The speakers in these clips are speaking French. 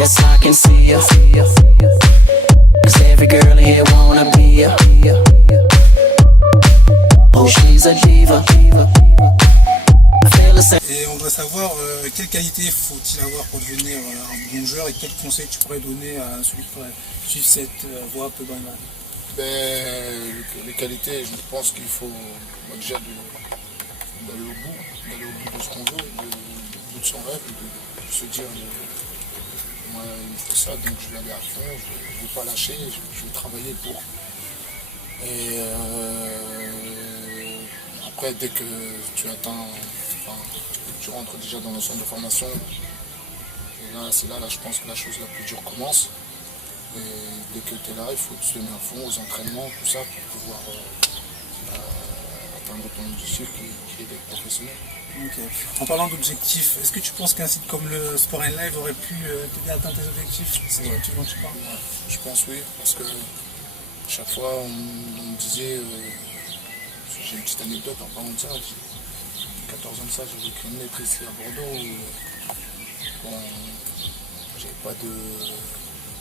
Yes, I can see ya. 'Cause every girl here wanna be ya. Oh, she's a diva. I feel the same. Et on va savoir quelles qualités faut-il avoir pour devenir un bon joueur et quels conseils tu pourrais donner à celui qui pourrait suivre cette voie un peu banale. Les qualités, je pense qu'il faut déjà d'aller au bout de ce qu'on veut, au bout de son rêve, de se dire moi il me faut ça, donc je vais aller à fond, je ne vais pas lâcher, je vais travailler pour. Et après dès que tu atteins, tu rentres déjà dans le centre de formation, et là c'est là je pense que la chose la plus dure commence. Et dès que tu es là, il faut te tenir à fond aux entraînements, tout ça, pour pouvoir atteindre ton objectif qui est d'être professionnel. Okay. En parlant d'objectifs, est-ce que tu penses qu'un site comme le Sport & Live aurait pu t'aider à atteindre tes objectifs? C'est ce dont tu parles? Je pense oui, parce que chaque fois on me disait, j'ai une petite anecdote en parlant de ça, j'ai 14 ans de ça, j'avais écrit une lettre ici à Bordeaux, bon, j'avais pas de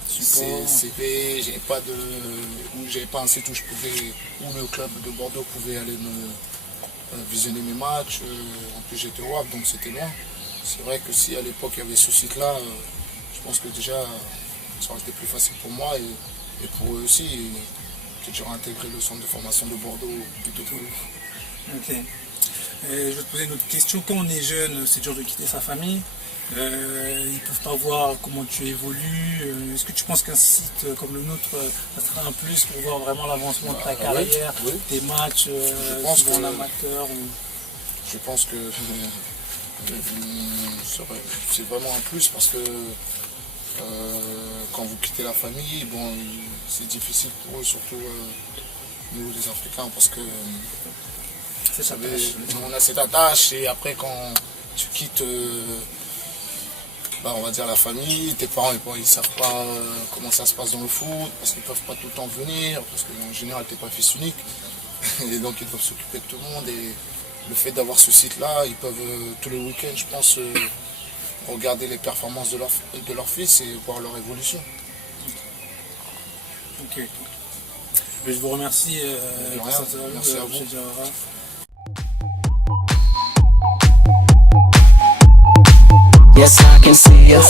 CV, j'avais pas un site où le club de Bordeaux pouvait aller me visionner mes matchs. En plus j'étais au Havre, donc c'était loin. C'est vrai que si à l'époque il y avait ce site-là, je pense que déjà ça aurait été plus facile pour moi et pour eux aussi. Peut-être j'aurais intégré le centre de formation de Bordeaux plutôt tôt. Ok. Et je vais te poser une autre question. Quand on est jeune, c'est dur de quitter sa famille. Ils ne peuvent pas voir comment tu évolues. Est-ce que tu penses qu'un site comme le nôtre, ça serait un plus pour voir vraiment l'avancement de ta carrière, oui. tes matchs, en amateur Je pense que c'est vraiment un plus parce que quand vous quittez la famille, bon, c'est difficile pour eux, surtout nous les Africains, parce que on a cette attache et après quand tu quittes on va dire la famille, tes parents ils savent pas comment ça se passe dans le foot, parce qu'ils peuvent pas tout le temps venir, parce qu'en général t'es pas fils unique, et donc ils doivent s'occuper de tout le monde, et le fait d'avoir ce site là, ils peuvent tous les week-ends je pense regarder les performances de leur fils et voir leur évolution. Ok. Je vous remercie. Merci à vous. Yes, I can see ya.